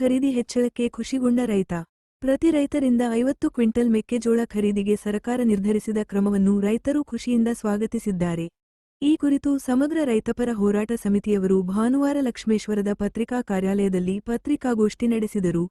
ಖರೀದಿ ಹೆಚ್ಚಳಕ್ಕೆ ಖುಷಿಗೊಂಡ ರೈತ. ಪ್ರತಿ ರೈತರಿಂದ 50 ಕ್ವಿಂಟಲ್ ಮೆಕ್ಕೆಜೋಳ ಖರೀದಿಗೆ ಸರ್ಕಾರ ನಿರ್ಧರಿಸಿದ ಕ್ರಮವನ್ನು ರೈತರು ಖುಷಿಯಿಂದ ಸ್ವಾಗತಿಸಿದ್ದಾರೆ. ಈ ಕುರಿತು ಸಮಗ್ರ ರೈತಪರ ಹೋರಾಟ ಸಮಿತಿಯವರು ಭಾನುವಾರ ಲಕ್ಷ್ಮೇಶ್ವರದ ಪತ್ರಿಕಾ ಕಾರ್ಯಾಲಯದಲ್ಲಿ ಪತ್ರಿಕಾಗೋಷ್ಠಿ ನಡೆಸಿದರು.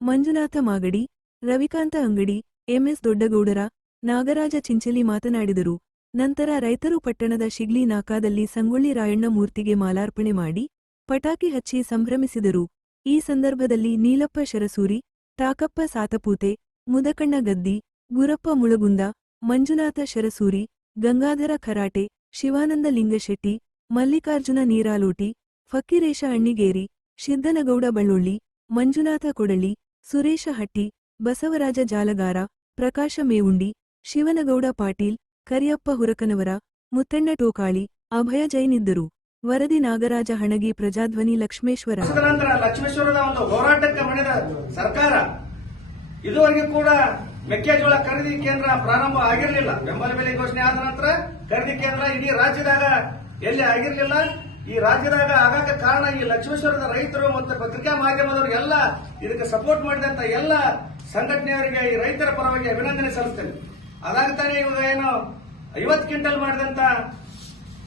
ಮಂಜುನಾಥ ಮಾಗಡಿ, ರವಿಕಾಂತ ಅಂಗಡಿ, ಎಂಎಸ್ ದೊಡ್ಡಗೌಡರ, ನಾಗರಾಜ ಚಿಂಚಲಿ ಮಾತನಾಡಿದರು. ನಂತರ ರೈತರು ಪಟ್ಟಣದ ಶಿಗ್ಲಿ ನಾಕಾದಲ್ಲಿ ಸಂಗೊಳ್ಳಿ ರಾಯಣ್ಣ ಮೂರ್ತಿಗೆ ಮಾಲಾರ್ಪಣೆ ಮಾಡಿ ಪಟಾಕಿ ಹಚ್ಚಿ ಸಂಭ್ರಮಿಸಿದರು. ಈ ಸಂದರ್ಭದಲ್ಲಿ ನೀಲಪ್ಪ ಶರಸೂರಿ, ತಾಕಪ್ಪ ಸಾತಪೂತೆ, ಮುದಕಣ್ಣ ಗದ್ದಿ, ಗುರಪ್ಪ ಮುಳಗುಂದ, ಮಂಜುನಾಥ ಶರಸೂರಿ, ಗಂಗಾಧರ ಖರಾಟೆ, ಶಿವಾನಂದ ಲಿಂಗಶೆಟ್ಟಿ, ಮಲ್ಲಿಕಾರ್ಜುನ ನೀರಾಲೋಟಿ, ಫಕ್ಕೀರೇಶ ಅಣ್ಣಿಗೇರಿ, ಸಿದ್ದನಗೌಡ ಬಳ್ಳೊಳ್ಳಿ, ಮಂಜುನಾಥ ಕೊಡಳ್ಳಿ, ಸುರೇಶ ಹಟ್ಟಿ, ಬಸವರಾಜ ಜಾಲಗಾರ, ಪ್ರಕಾಶ ಮೇವುಂಡಿ, ಶಿವನಗೌಡ ಪಾಟೀಲ್, ಕರಿಯಪ್ಪ ಹುರಕನವರ, ಮುತ್ತಣ್ಣ ಟೋಕಾಳಿ, ಅಭಯ ಜೈನ್ ಇದ್ದರು. ವರದಿ ನಾಗರಾಜ ಹಣಗಿ, ಪ್ರಜಾಧ್ವನಿ, ಲಕ್ಷ್ಮೇಶ್ವರ. ಲಕ್ಷ್ಮೇಶ್ವರದ ಒಂದು ಹೋರಾಟಕ್ಕೆ ಮಣಿದ ಸರ್ಕಾರ ಇದುವರೆಗೂ ಕೂಡ ಮೆಕ್ಕೆಜೋಳ ಖರೀದಿ ಕೇಂದ್ರ ಪ್ರಾರಂಭ ಆಗಿರಲಿಲ್ಲ. ಬೆಂಬಲ ಬೆಲೆ ಘೋಷಣೆ ಆದ ನಂತರ ಖರೀದಿ ಕೇಂದ್ರ ಇಡೀ ರಾಜ್ಯದಾಗ ಎಲ್ಲಿ ಆಗಿರಲಿಲ್ಲ. ಈ ರಾಜ್ಯದಾಗ ಆಗಾಗ ಕಾರಣ ಈ ಲಕ್ಷ್ಮೇಶ್ವರದ ರೈತರು ಮತ್ತು ಪತ್ರಿಕಾ ಮಾಧ್ಯಮದವರು ಎಲ್ಲ ಇದಕ್ಕೆ ಸಪೋರ್ಟ್ ಮಾಡಿದಂತ ಎಲ್ಲ ಸಂಘಟನೆಯವರಿಗೆ ಈ ರೈತರ ಪರವಾಗಿ ಅಭಿನಂದನೆ ಸಲ್ಲಿಸ್ತೇನೆ. ಅದಾಗ್ತಾನೆ ಇವಾಗ ಏನು 50 ಕ್ವಿಂಟಲ್ ಮಾಡಿದಂತ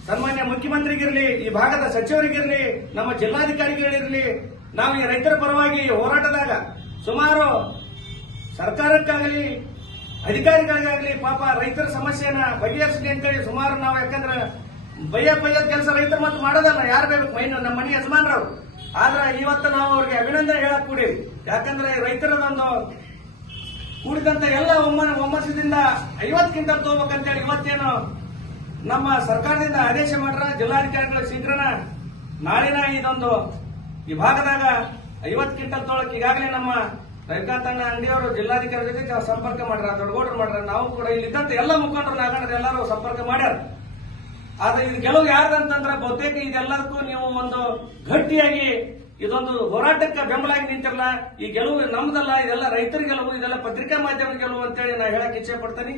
ಸನ್ಮಾನ್ಯ ಮುಖ್ಯಮಂತ್ರಿಗಿರಲಿ, ಈ ಭಾಗದ ಸಚಿವರಿಗಿರಲಿ, ನಮ್ಮ ಜಿಲ್ಲಾಧಿಕಾರಿಗಳಿರಲಿ, ನಾವು ಈ ರೈತರ ಪರವಾಗಿ ಹೋರಾಟದಾಗ ಸುಮಾರು ಸರ್ಕಾರಕ್ಕಾಗಲಿ ಅಧಿಕಾರಿಗಳಿಗಾಗಲಿ ಪಾಪ ರೈತರ ಸಮಸ್ಯೆನ ಬಗೆಹರಿಸಲಿ ಅಂತೇಳಿ ಸುಮಾರು ನಾವು, ಯಾಕಂದ್ರೆ ಬಯ್ಯದ ಕೆಲಸ ರೈತರು ಮತ್ತು ಮಾಡೋದಲ್ಲ, ಯಾರು ಬೇಕು ನಮ್ಮ ಮನೆ ಯಜಮಾನರು. ಆದ್ರೆ ಇವತ್ತು ನಾವು ಅವ್ರಿಗೆ ಅಭಿನಂದನೆ ಹೇಳಕ್ ಕೂಡಿ, ಯಾಕಂದ್ರೆ ರೈತರದೊಂದು ಕೂಡಿದಂತ ಎಲ್ಲ ಒಮ್ಮಸದಿಂದ 50 ಕ್ವಿಂಟಲ್ ತಗೋಬೇಕಂತೇಳಿ ಇವತ್ತೇನು ನಮ್ಮ ಸರ್ಕಾರದಿಂದ ಆದೇಶ ಮಾಡ್ರ. ಜಿಲ್ಲಾಧಿಕಾರಿಗಳ ಶೀಘ್ರನ ನಾಳಿನ ಇದೊಂದು ಈ ಭಾಗದಾಗ 50 ಕ್ವಿಂಟಲ್ ತೊಗೊಳಕ್ ಈಗಾಗಲೇ ನಮ್ಮ ರವಿಕಾಂತಣ್ಣ ಅಂಗಡಿಯವರು ಜಿಲ್ಲಾಧಿಕಾರಿ ಜೊತೆ ಸಂಪರ್ಕ ಮಾಡ್ರ, ದೊಡ್ಡಗೌಡರು ಮಾಡ್ರ, ನಾವು ಕೂಡ ಇಲ್ಲಿದ್ದಂತ ಎಲ್ಲ ಮುಖಂಡರು ನಾಗಣ್ಣರು ಎಲ್ಲರೂ ಸಂಪರ್ಕ ಮಾಡ್ಯಾರ. ಆದ್ರೆ ಇದು ಗೆಲುವು ಯಾರ್ದಂತಂದ್ರೆ ಬಹುತೇಕ ಇದೆಲ್ಲದಕ್ಕೂ ನೀವು ಒಂದು ಗಟ್ಟಿಯಾಗಿ ಇದೊಂದು ಹೋರಾಟಕ್ಕೆ ಬೆಂಬಲಾಗಿ ನಿಂತಿರಲ್ಲ. ಈ ಗೆಲುವು ನಮ್ದಲ್ಲ, ಇದೆಲ್ಲ ರೈತರ ಗೆಲುವು, ಇದೆಲ್ಲ ಪತ್ರಿಕಾ ಮಾಧ್ಯಮದ ಗೆಲುವು ಅಂತೇಳಿ ನಾ ಹೇಳಕ್ ಇಚ್ಛೆ ಪಡ್ತೀನಿ.